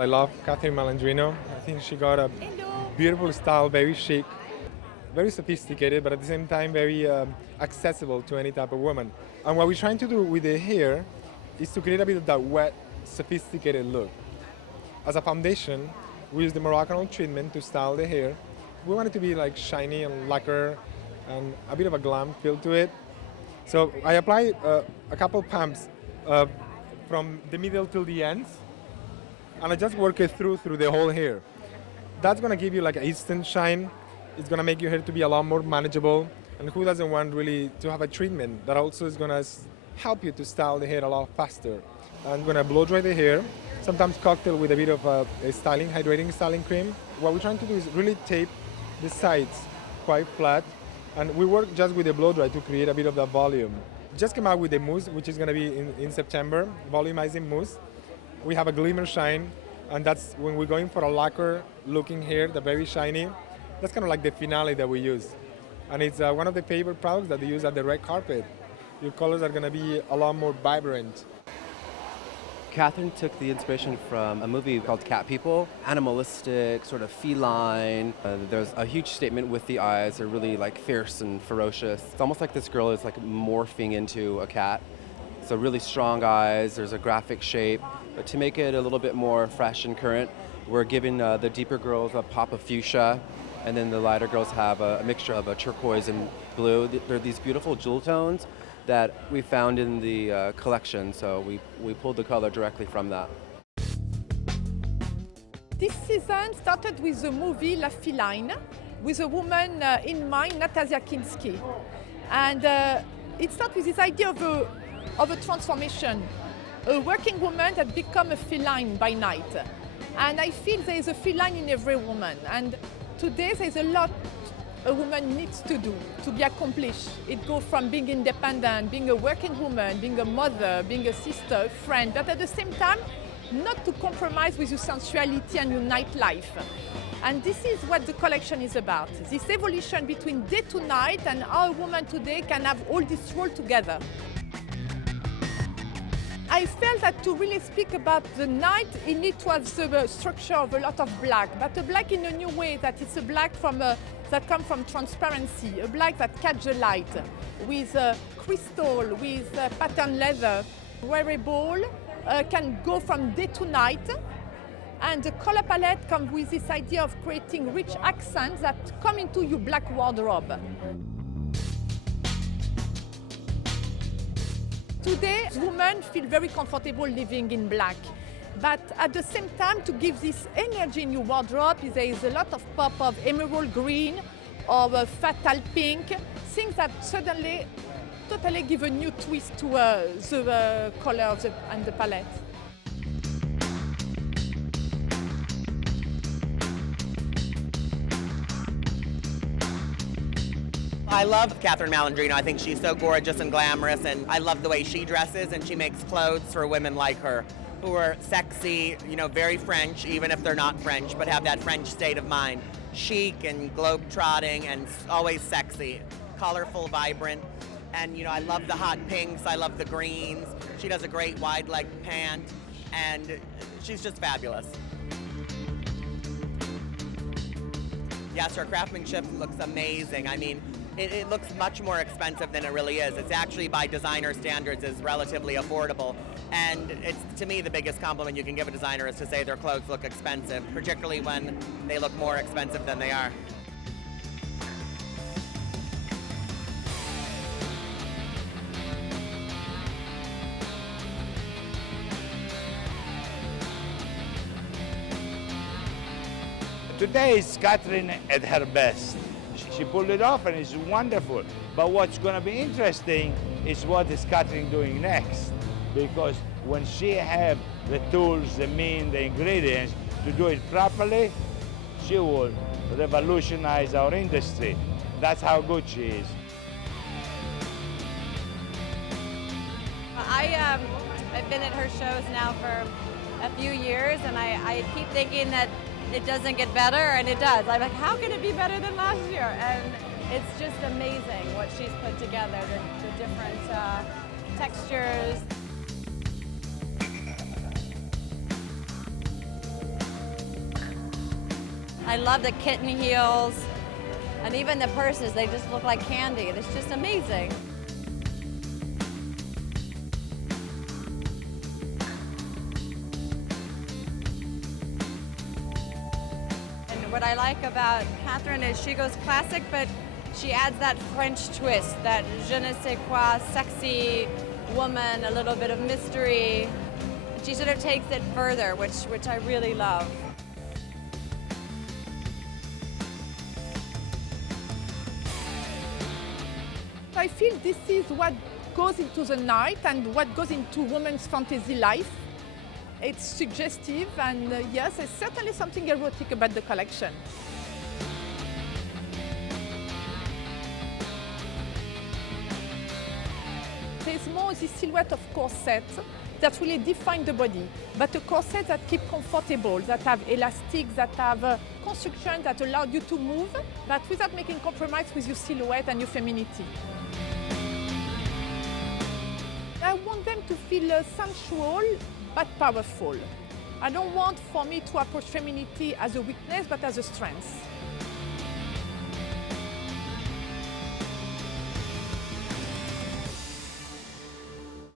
I love Catherine Malandrino. I think she got a beautiful style, very chic, very sophisticated, but at the same time very accessible to any type of woman. And what we're trying to do with the hair is to create a bit of that wet, sophisticated look. As a foundation, we use the Moroccan oil treatment to style the hair. We want it to be like shiny and lacquer and a bit of a glam feel to it. So I apply a couple pumps from the middle till the ends, and I just work it through the whole hair. That's gonna give you like an instant shine. It's gonna make your hair to be a lot more manageable. And who doesn't want really to have a treatment that also is gonna help you to style the hair a lot faster. I'm gonna blow dry the hair, sometimes cocktail with a bit of a hydrating styling cream. What we're trying to do is really tape the sides quite flat, and we work just with the blow dry to create a bit of that volume. Just came out with the mousse, which is gonna be in September, volumizing mousse. We have a glimmer shine, and that's when we're going for a lacquer looking hair, the very shiny. That's kind of like the finale that we use. And it's one of the favorite products that they use at the red carpet. Your colors are gonna be a lot more vibrant. Catherine took the inspiration from a movie called Cat People, animalistic, sort of feline. There's a huge statement with the eyes. They're really like fierce and ferocious. It's almost like this girl is like morphing into a cat. So really strong eyes, there's a graphic shape. But to make it a little bit more fresh and current, we're giving the deeper girls a pop of fuchsia, and then the lighter girls have a mixture of a turquoise and blue. They're these beautiful jewel tones that we found in the collection, so we pulled the color directly from that. This season started with the movie La Feline, with a woman in mind, Nastasia Kinski. And it started with this idea of a transformation, a working woman that become a feline by night. And I feel there is a feline in every woman. And today there is a lot a woman needs to do to be accomplished. It goes from being independent, being a working woman, being a mother, being a sister, a friend, but at the same time, not to compromise with your sensuality and your nightlife. And this is what the collection is about, this evolution between day to night and how a woman today can have all this role together. I felt that to really speak about the night, it needs to have the structure of a lot of black, but a black in a new way, that it's a black that comes from transparency, a black that catches the light, with crystal, with pattern leather. Wearable can go from day to night, and the color palette comes with this idea of creating rich accents that come into your black wardrobe. Today, women feel very comfortable living in black. But at the same time, to give this energy in your wardrobe, there is a lot of pop of emerald green or fatal pink, things that suddenly totally give a new twist to the color and the palette. I love Catherine Malandrino. I think she's so gorgeous and glamorous, and I love the way she dresses, and she makes clothes for women like her, who are sexy, you know, very French, even if they're not French, but have that French state of mind. Chic and globe-trotting and always sexy, colorful, vibrant. And, you know, I love the hot pinks, I love the greens. She does a great wide-leg pant, and she's just fabulous. Yes, her craftsmanship looks amazing. I mean, it looks much more expensive than it really is. It's actually, by designer standards, is relatively affordable. And it's, to me, the biggest compliment you can give a designer is to say their clothes look expensive, particularly when they look more expensive than they are. Today is Catherine at her best. She pulled it off and it's wonderful. But what's going to be interesting is what is Catherine doing next. Because when she have the tools, the means, the ingredients to do it properly, she will revolutionize our industry. That's how good she is. I've been at her shows now for a few years, and I keep thinking that it doesn't get better, and it does. I'm like, how can it be better than last year? And it's just amazing what she's put together, the different textures. I love the kitten heels. And even the purses, they just look like candy. It's just amazing. And what I like about Catherine is she goes classic, but she adds that French twist, that je ne sais quoi, sexy woman, a little bit of mystery. She sort of takes it further, which I really love. I feel this is what goes into the night and what goes into women's fantasy life. It's suggestive and yes, there's certainly something erotic about the collection. There's more the silhouette of corset that really define the body, but a corset that keep comfortable, that have elastic, that have construction that allow you to move, but without making compromise with your silhouette and your femininity. I want them to feel sensual but powerful. I don't want for me to approach femininity as a weakness but as a strength.